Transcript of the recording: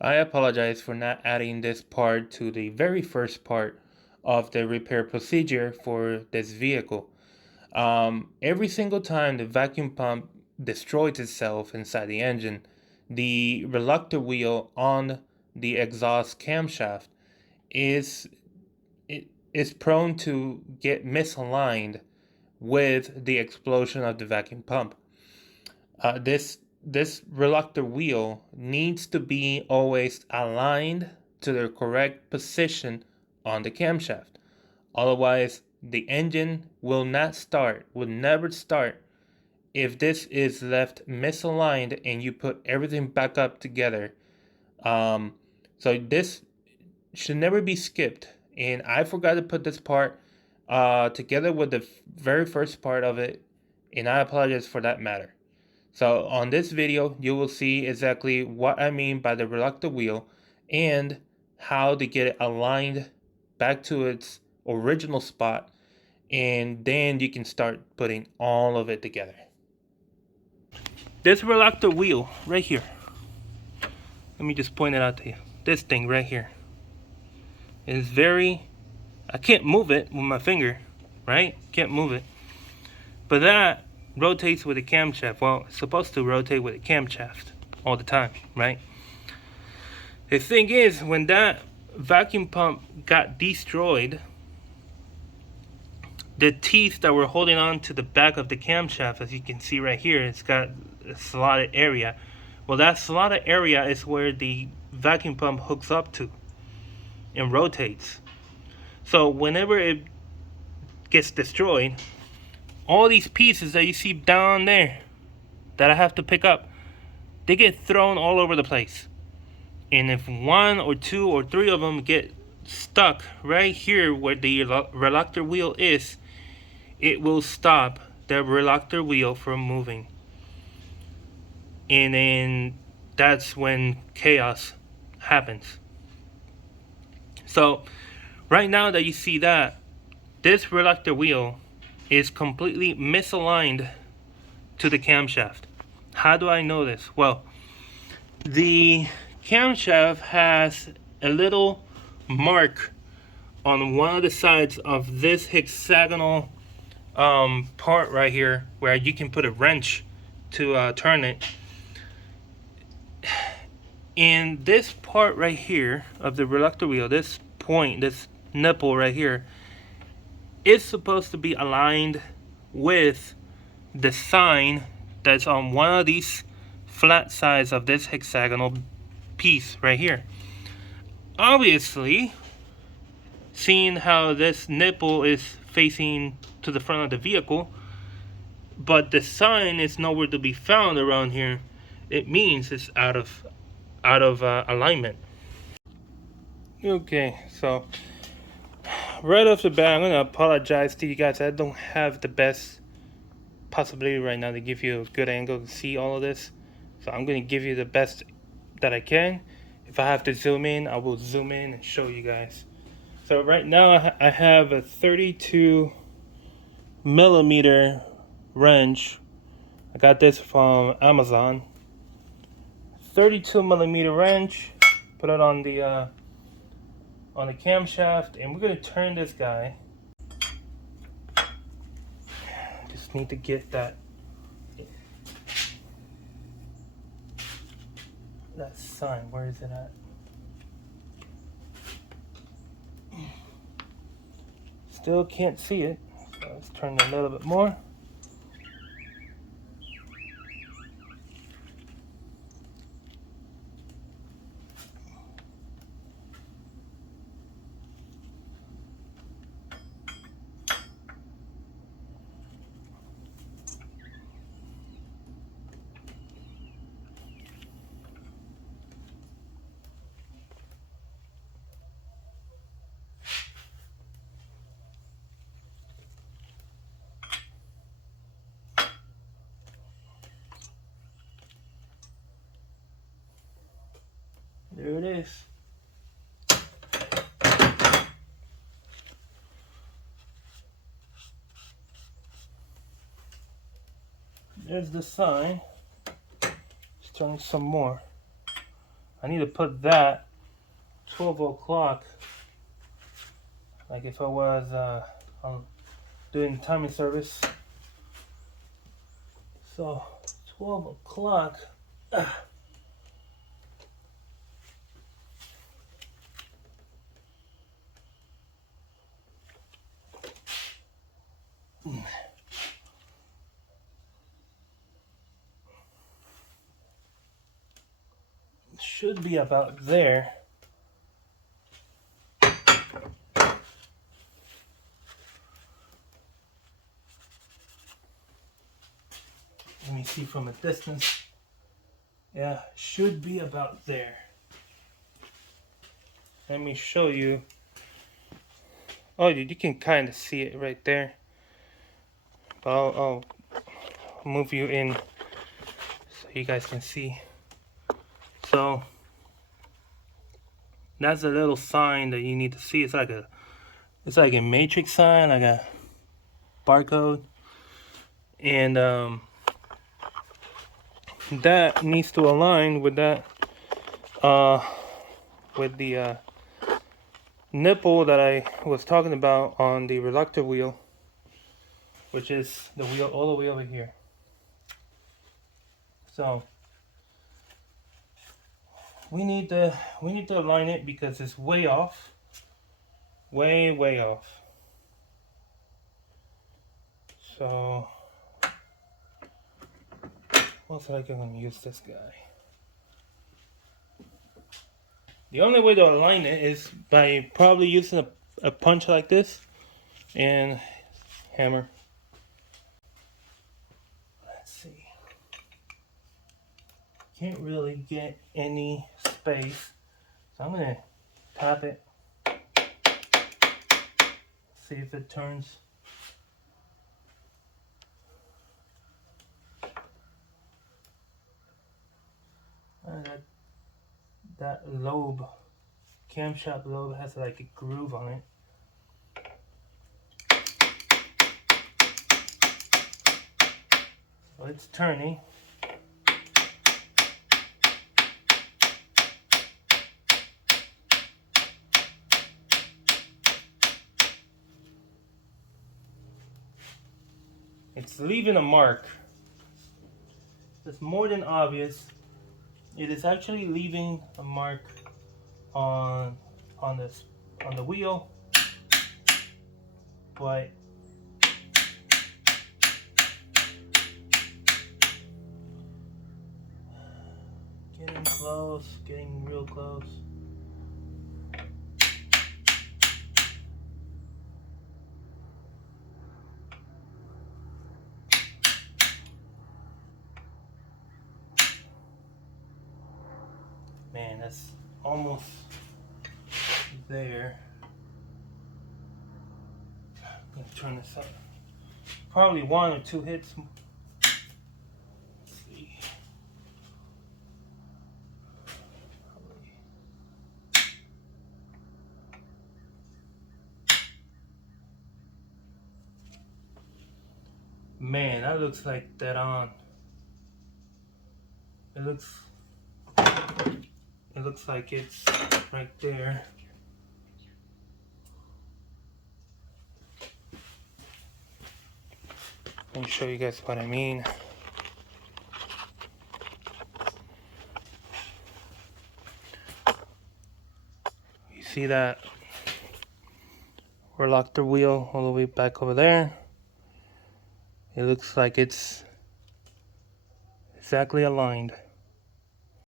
I apologize for not adding this part to the very first part of the repair procedure for this vehicle. Every single time the vacuum pump destroys itself inside the engine, the reluctor wheel on the exhaust camshaft is it is prone to get misaligned with the explosion of the vacuum pump. This reluctor wheel needs to be always aligned to the correct position on the camshaft. Otherwise, the engine will not start, will never start if this is left misaligned and you put everything back up together. Um, so this should never be skipped. And I forgot to put this part together with the very first part of it, and I apologize for that matter. So on this video, you will see exactly what I mean by the reluctor wheel and how to get it aligned back to its original spot, and then you can start putting all of it together. This reluctor wheel right here, let me just point it out to you. This thing right here is I can't move it with my finger, right? Can't move it. But that rotates with a camshaft. Well, it's supposed to rotate with a camshaft all the time, right? The thing is, when that vacuum pump got destroyed, the teeth that were holding on to the back of the camshaft, as you can see right here, it's got a slotted area. Well, that slotted area is where the vacuum pump hooks up to and rotates. So whenever it gets destroyed, all these pieces that you see down there that I have to pick up, they get thrown all over the place. And if one or two or three of them get stuck right here where the reluctor wheel is, it will stop the reluctor wheel from moving. And then that's when chaos happens. So right now that you see that, this reluctor wheel is completely misaligned to the camshaft. How do I know this? Well, the camshaft has a little mark on one of the sides of this hexagonal part right here where you can put a wrench to turn it. In this part right here of the reluctor wheel, this point, this nipple right here, is supposed to be aligned with the sign that's on one of these flat sides of this hexagonal piece right here. Obviously, seeing how this nipple is facing to the front of the vehicle, but the sign is nowhere to be found around here, it means it's out of alignment. Okay, so right off the bat, I'm gonna apologize to you guys. I don't have the best possibility right now to give you a good angle to see all of this, so I'm gonna give you the best that I can. If I have to zoom in, I will zoom in and show you guys. So right now I have a 32 millimeter wrench. I got this from Amazon. 32 millimeter wrench. Put it on the camshaft, and we're gonna turn this guy. Just need to get that sign. Where is it at? Still can't see it. So let's turn it a little bit more. There it is. There's the sign. Let's turn some more. I need to put that 12 o'clock, like if I was doing timing service. So 12 o'clock. Should be about there. Let me see from a distance. Yeah, should be about there. Let me show you. Oh, dude, you can kind of see it right there. But I'll move you in so you guys can see. So that's a little sign that you need to see. It's like a matrix sign, like a barcode, and that needs to align with that with the nipple that I was talking about on the Reluctor wheel, which is the wheel all the way over here. So we need to align it because it's way off, way off. So what's like I'm gonna use this guy. The only way to align it is by probably using a punch like this and hammer. Let's see. Can't really get any space, so I'm gonna tap it. See if it turns. That lobe, camshaft lobe, has like a groove on it. So it's turning. It's leaving a mark. It's more than obvious. It is actually leaving a mark on the wheel, but getting close, getting real close. Man, that's almost there. I'm gonna turn this up. Probably 1 or 2 hits. Let's see. Man, that looks like dead on. It looks like it's right there. Let me show you guys what I mean. You see that Reluctor wheel all the way back over there? It looks like it's exactly aligned.